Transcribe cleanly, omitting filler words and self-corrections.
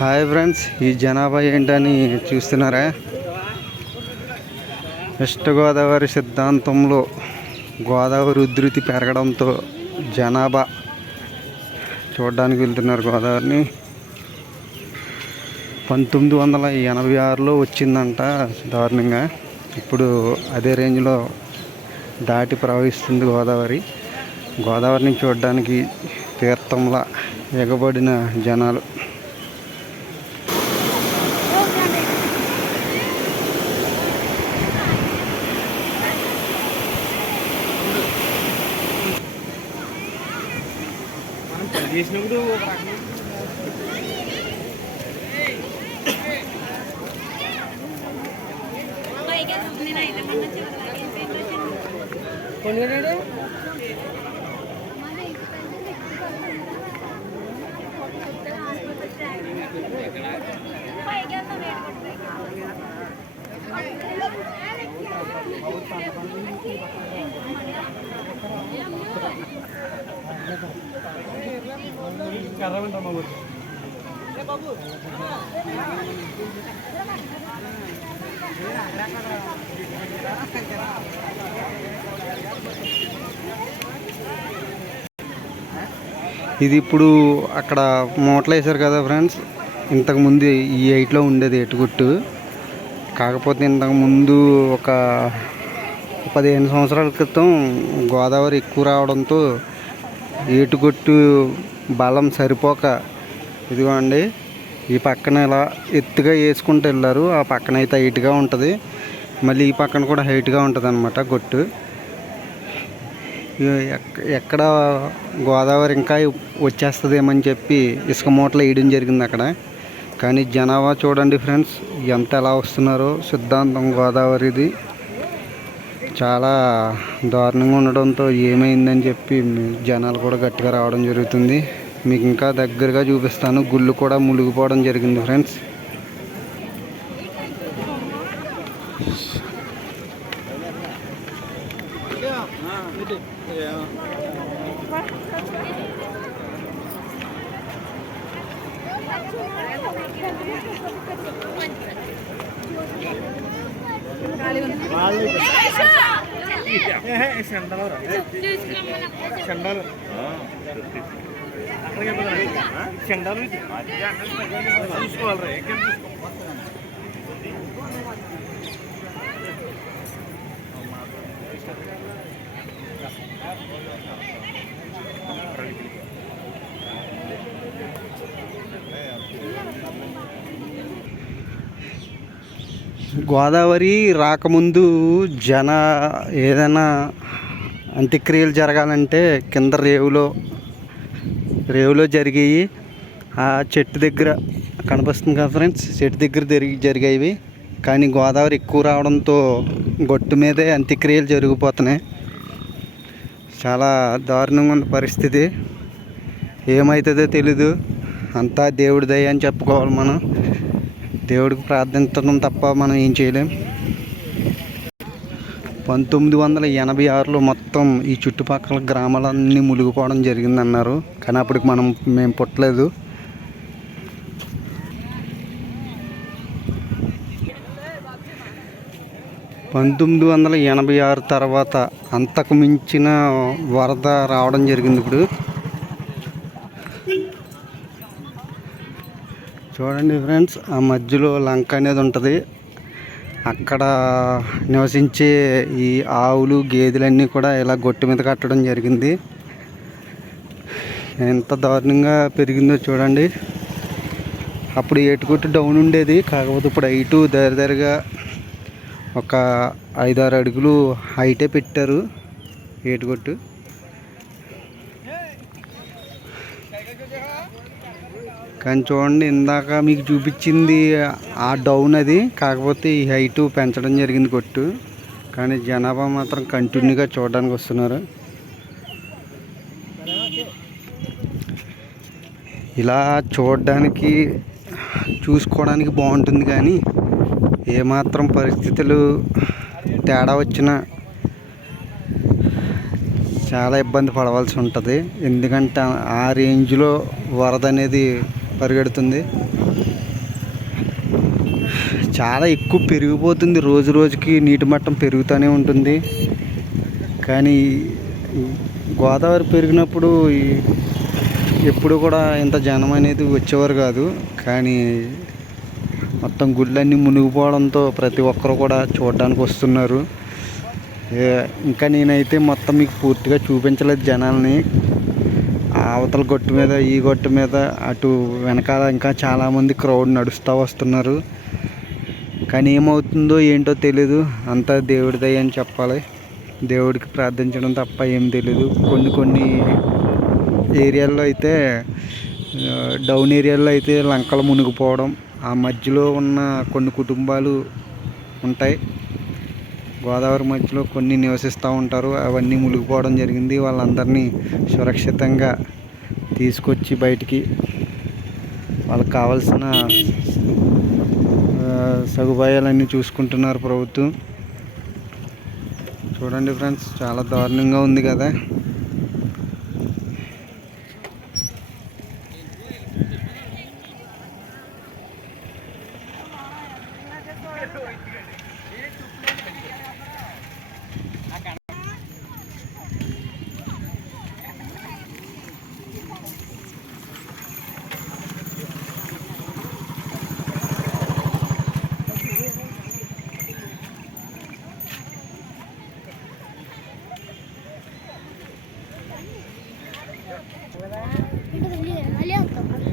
Hi friends, ఈ జనాభా ఏంటని చూస్తున్నారా? వెస్ట్ గోదావరి సిద్ధాంతంలో గోదావరి ఉధృతి పెరగడంతో జనాభా చూడడానికి వెళ్తున్నారు. గోదావరిని 1986లో వచ్చిందంట దారుణంగా. ఇప్పుడు అదే రేంజ్లో దాటి ప్రవహిస్తుంది గోదావరిని చూడడానికి తీర్థంలా ఎగబడిన జనాలు. ఇది ఇప్పుడు అక్కడ మూటలు వేశారు కదా ఫ్రెండ్స్. ఇంతకుముందు ఈ హైట్లో ఉండేది ఏటుగుట్టు. కాకపోతే ఇంతకుముందు ఒక 15 సంవత్సరాల క్రితం గోదావరి ఎక్కువ రావడంతో ఏటుగొట్టు బలం సరిపోక ఇదిగోండి ఈ పక్కన ఇలా ఎత్తుగా వేసుకుంటూ వెళ్ళారు. ఆ పక్కన అయితే హైట్గా ఉంటుంది, మళ్ళీ ఈ పక్కన కూడా హైట్గా ఉంటుంది అన్నమాట గొట్టు. ఎక్కడ గోదావరి ఇంకా వచ్చేస్తుందేమని చెప్పి ఇసుక మూటలు వేయడం జరిగింది అక్కడ. కానీ జనాభా చూడండి ఫ్రెండ్స్, ఎలా వస్తున్నారో. సిద్ధాంతం గోదావరిది చాలా దారుణంగా ఉండడంతో ఏమైందని చెప్పి జనాలు కూడా గట్టిగా రావడం జరుగుతుంది. మీకు ఇంకా దగ్గరగా చూపిస్తాను. గుళ్ళు కూడా మునిగిపోవడం జరిగింది ఫ్రెండ్స్. గోదావరి రాకముందు ఏదైనా అంత్యక్రియలు జరగాలంటే కింద రేవులో జరిగాయి. ఆ చెట్టు దగ్గర కనిపిస్తుంది కదా ఫ్రెండ్స్, చెట్టు దగ్గర జరిగాయి. కానీ గోదావరి ఎక్కువ రావడంతో గొట్టు మీదే అంత్యక్రియలు జరిగిపోతున్నాయి. చాలా దారుణంగా ఉన్న పరిస్థితి. ఏమవుతుందో తెలీదు. అంతా దేవుడి దయ అని చెప్పుకోవాలి. మనం దేవుడికి ప్రార్థించడం తప్ప మనం ఏం చేయలేం. 1986లో మొత్తం ఈ చుట్టుపక్కల గ్రామాలన్నీ మునిగిపోవడం జరిగిందన్నారు. కానీ అప్పటికి మేము పుట్టలేదు. (1986) తర్వాత అంతకు మించిన వరద రావడం జరిగింది. ఇప్పుడు చూడండి ఫ్రెండ్స్, ఆ మధ్యలో లంక అనేది ఉంటుంది. అక్కడ నివసించే ఈ ఆవులు గేదెలన్నీ కూడా ఇలా గొట్టు మీద కట్టడం జరిగింది. ఎంత దారుణంగా పెరిగిందో చూడండి. అప్పుడు ఏటుగొట్టు డౌన్ ఉండేది, కాకపోతే ఇప్పుడు హైటు దగ్గరగా ఒక 5-6 అడుగులు హైటే పెట్టారు ఏటుగొట్టు. కానీ చూడండి, ఇందాక మీకు చూపించింది ఆ డౌన్ అది, కాకపోతే ఈ హైటు పెంచడం జరిగింది గొట్టు. కానీ జనాభా మాత్రం కంటిన్యూగా చూడడానికి వస్తున్నారు. ఇలా చూడడానికి చూసుకోవడానికి బాగుంటుంది, కానీ ఏమాత్రం పరిస్థితులు తేడా వచ్చినా చాలా ఇబ్బంది పడవలసి ఉంటుంది. ఎందుకంటే ఆ రేంజ్లో వరద అనేది పరిగెడుతుంది. చాలా ఎక్కువ పెరిగిపోతుంది, రోజు రోజుకి నీటి మట్టం పెరుగుతూనే ఉంటుంది. కానీ గోదావరి పెరిగినప్పుడు ఎప్పుడు కూడా ఇంత జనం అనేది వచ్చేవారు కాదు. కానీ మొత్తం గుళ్ళన్నీ మునిగిపోవడంతో ప్రతి ఒక్కరు కూడా చూడడానికి వస్తున్నారు. ఇంకా నేనైతే మొత్తం మీకు పూర్తిగా చూపించలేదు జనాల్ని. అవతల గట్టు మీద, ఈ గట్టు మీద, అటు వెనకాల ఇంకా చాలామంది క్రౌడ్ నడుస్తూ వస్తున్నారు. కానీ ఏమవుతుందో ఏంటో తెలీదు. అంతా దేవుడి దయ అని చెప్పాలి. దేవుడికి ప్రార్థించడం తప్ప ఏం తెలీదు. కొన్ని ఏరియాల్లో అయితే, డౌన్ ఏరియాల్లో అయితే లంకలు మునిగిపోవడం, ఆ మధ్యలో ఉన్న కొన్ని కుటుంబాలు ఉంటాయి గోదావరి మధ్యలో, కొన్ని నివసిస్తూ ఉంటారు, అవన్నీ మునిగిపోవడం జరిగింది. వాళ్ళందరినీ సురక్షితంగా తీసుకొచ్చి బయటికి వాళ్ళకి కావాల్సిన సదుపాయాలన్నీ చూసుకుంటున్నారు ప్రభుత్వం. చూడండి ఫ్రెండ్స్, చాలా దారుణంగా ఉంది కదా. itu kan dia,